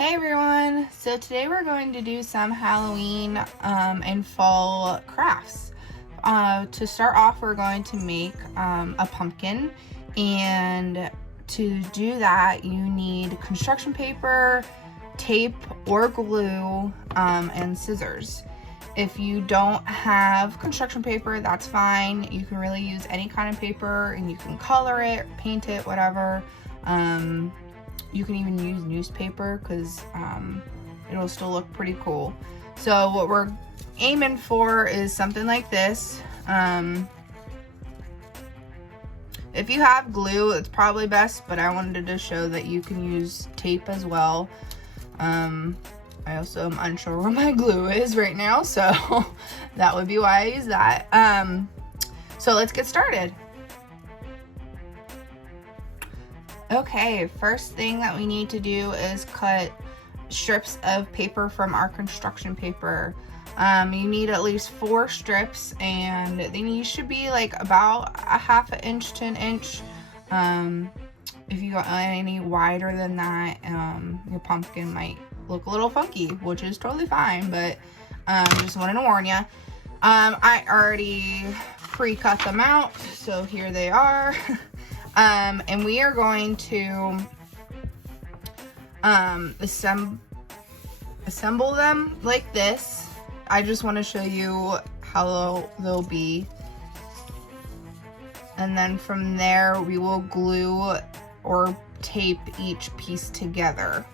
Hey everyone! So today we're going to do some Halloween and fall crafts. To start off, we're going to make a pumpkin, and to do that you need construction paper, tape or glue, and scissors. If you don't have construction paper, that's fine. You can really use any kind of paper and you can color it, paint it, whatever. You can even use newspaper because it'll still look pretty cool. So what we're aiming for is something like this. If you have glue, it's probably best, but I wanted to show that you can use tape as well. I also am unsure where my glue is right now, so that would be why I use that. So let's get started. Okay, first thing that we need to do is cut strips of paper from our construction paper. You need at least 4 strips, and they should be like about a ½ inch to an inch. If you go any wider than that, your pumpkin might look a little funky, which is totally fine, but just wanted to warn you. I already pre-cut them out, so here they are. And we are going to assemble them like this. I just want to show you how they'll be, and then from there we will glue or tape each piece together.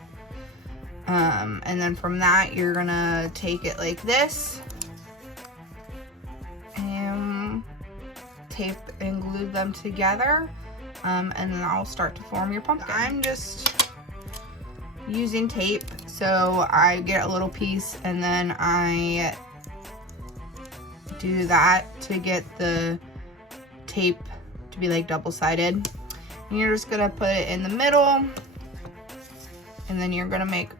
And then from that you're gonna take it like this and tape and glue them together. And then I'll start to form your pumpkin. I'm just using tape, so I get a little piece and then I do that to get the tape to be like double-sided. And you're just gonna put it in the middle, and then you're gonna make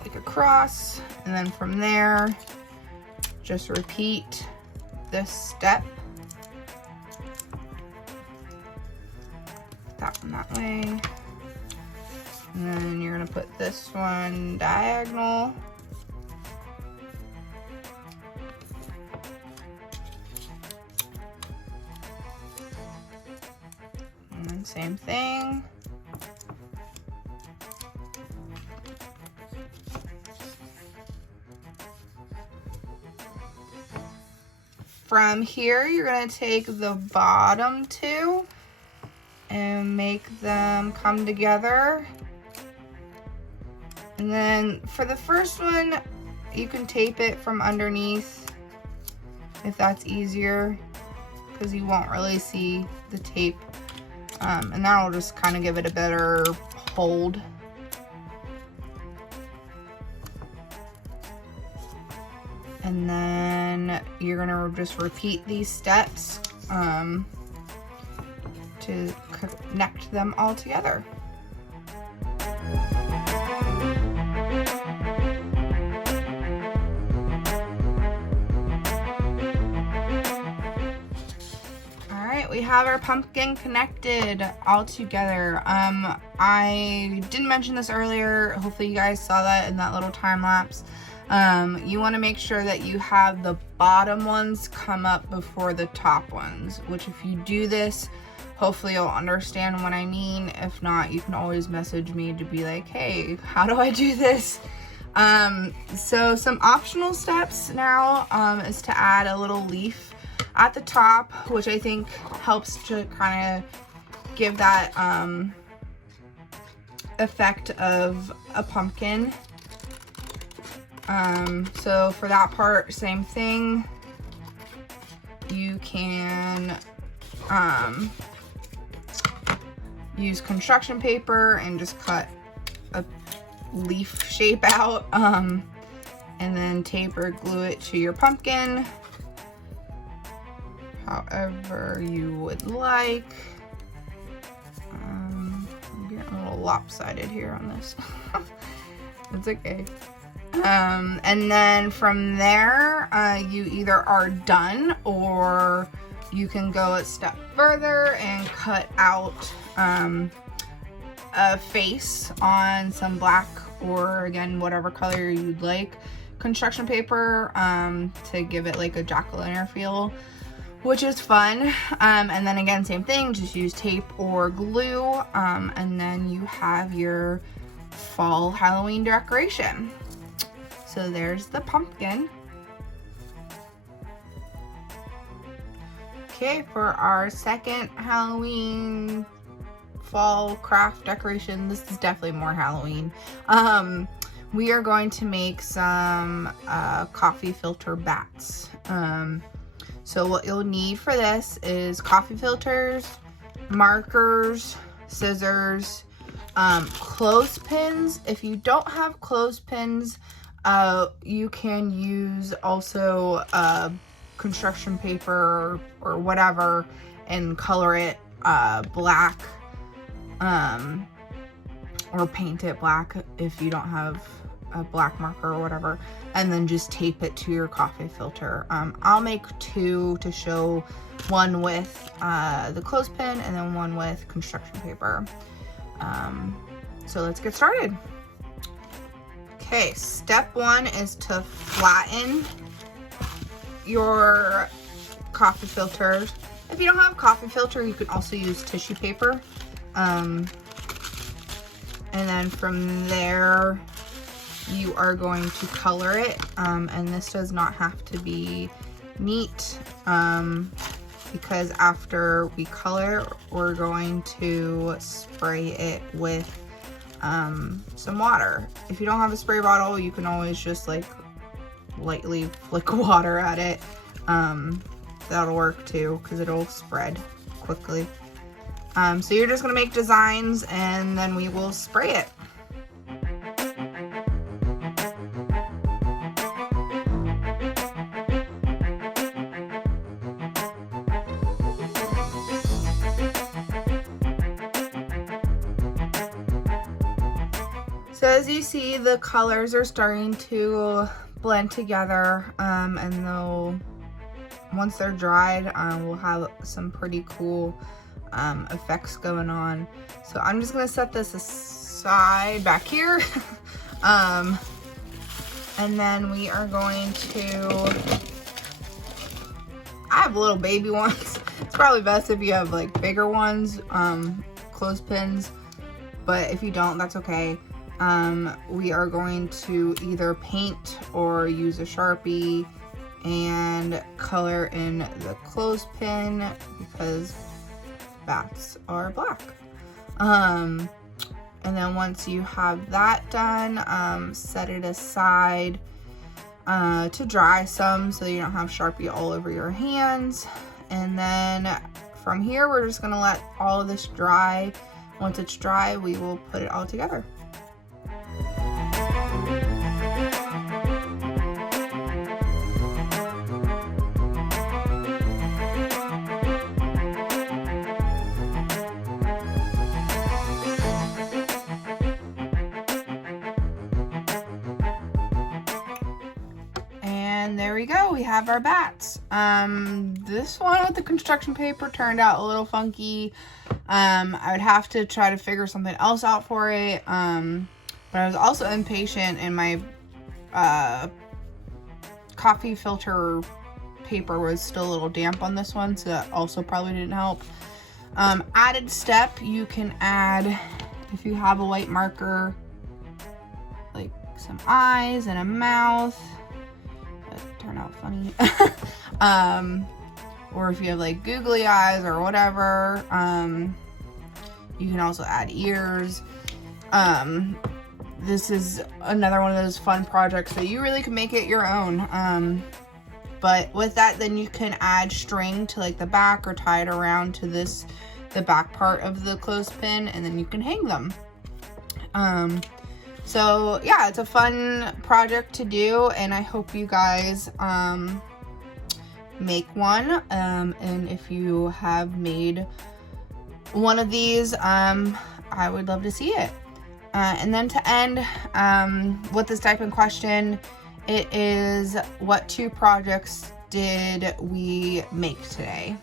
like a cross, and then from there just repeat this step. That one that way, and then you're gonna put this one diagonal, and then same thing. From here you're gonna take the bottom 2 and make them come together. And then for the first one, you can tape it from underneath if that's easier, because you won't really see the tape, and that'll just kind of give it a better hold. And then you're gonna just repeat these steps to connect them all together. Alright, we have our pumpkin connected all together. I didn't mention this earlier, hopefully you guys saw that in that little time lapse. You want to make sure that you have the bottom ones come up before the top ones, which if you do this, hopefully you'll understand what I mean. If not, you can always message me to be like, hey, how do I do this? So some optional steps now is to add a little leaf at the top, which I think helps to kind of give that effect of a pumpkin. So for that part, same thing. You can use construction paper and just cut a leaf shape out, and then tape or glue it to your pumpkin however you would like. I'm getting a little lopsided here on this. It's okay. And then from there, you either are done, or you can go a step further and cut out a face on some black, or again, whatever color you'd like, construction paper to give it like a jack-o'-lantern feel, which is fun. And then again, same thing, just use tape or glue, and then you have your fall Halloween decoration. So there's the pumpkin. Okay, for our second Halloween fall craft decoration, this is definitely more Halloween. We are going to make some coffee filter bats. So what you'll need for this is coffee filters, markers, scissors, clothespins. If you don't have clothespins, you can use also construction paper or whatever and color it black, or paint it black if you don't have a black marker or whatever, and then just tape it to your coffee filter. I'll make two to show, one with the clothespin and then one with construction paper. So let's get started. Okay, step one is to flatten your coffee filters. If you don't have a coffee filter, you can also use tissue paper. And then from there, you are going to color it. And this does not have to be neat, because after we color, we're going to spray it with some water. If you don't have a spray bottle, you can always just like lightly flick water at it. That'll work too, because it'll spread quickly. So you're just gonna make designs and then we will spray it. So as you see, the colors are starting to blend together, and once they're dried, we'll have some pretty cool effects going on. So I'm just gonna set this aside back here. And then we are going to, I have little baby ones. It's probably best if you have like bigger ones, clothespins, but if you don't, that's okay. We are going to either paint or use a Sharpie and color in the clothespin, because bats are black. And then once you have that done, set it aside to dry some, so you don't have Sharpie all over your hands. And then from here, we're just gonna let all of this dry. Once it's dry, we will put it all together. And there we go, we have our bats. This one with the construction paper turned out a little funky. I would have to try to figure something else out for it. But I was also impatient, and my coffee filter paper was still a little damp on this one, so that also probably didn't help. Added step, you can add, if you have a white marker, like some eyes and a mouth. That turned out funny. Or if you have like googly eyes or whatever, you can also add ears. This is another one of those fun projects that you really can make it your own. But with that, then you can add string to like the back or tie it around to the back part of the clothespin, and then you can hang them. So yeah, it's a fun project to do, and I hope you guys make one. And if you have made one of these, I would love to see it. And then to end with this type in question, it is, what 2 projects did we make today?